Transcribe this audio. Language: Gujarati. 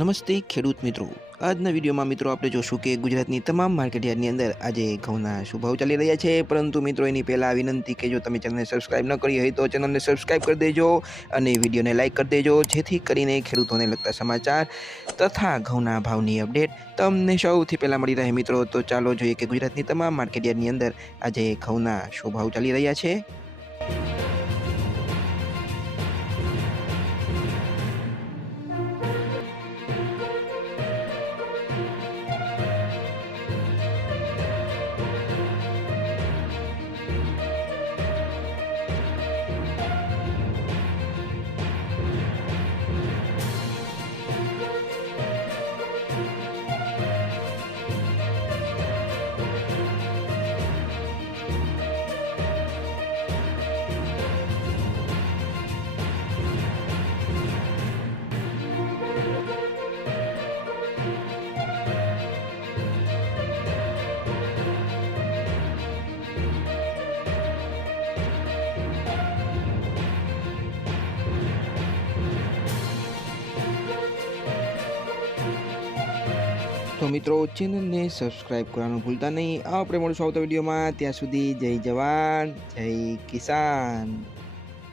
નમસ્તે ખેડૂત મિત્રો, આજના વિડીયોમાં મિત્રો આપણે જોશું કે ગુજરાતની તમામ માર્કેટયાર્ડની અંદર આજે ઘઉંના શું ભાવ ચાલી રહ્યા છે. પરંતુ મિત્રો એની પહેલાં વિનંતી કે જો તમે ચેનલને સબસ્ક્રાઇબ ન કરી હોય તો ચેનલને સબસ્ક્રાઇબ કરી દેજો અને વિડીયોને લાઇક કરી દેજો, જેથી કરીને ખેડૂતોને લગતા સમાચાર તથા ઘઉંના ભાવની અપડેટ તમને સૌથી પહેલાં મળી રહે. મિત્રો તો ચાલો જોઈએ કે ગુજરાતની તમામ માર્કેટયાર્ડની અંદર આજે ઘઉંના શું ભાવ ચાલી રહ્યા છે. તો મિત્રો ચેનલને સબસ્ક્રાઇબ કરવાનું ભૂલતા નહીં. આપણે મળશું આવતા વિડીયોમાં. ત્યાં સુધી જય જવાન જય કિસાન.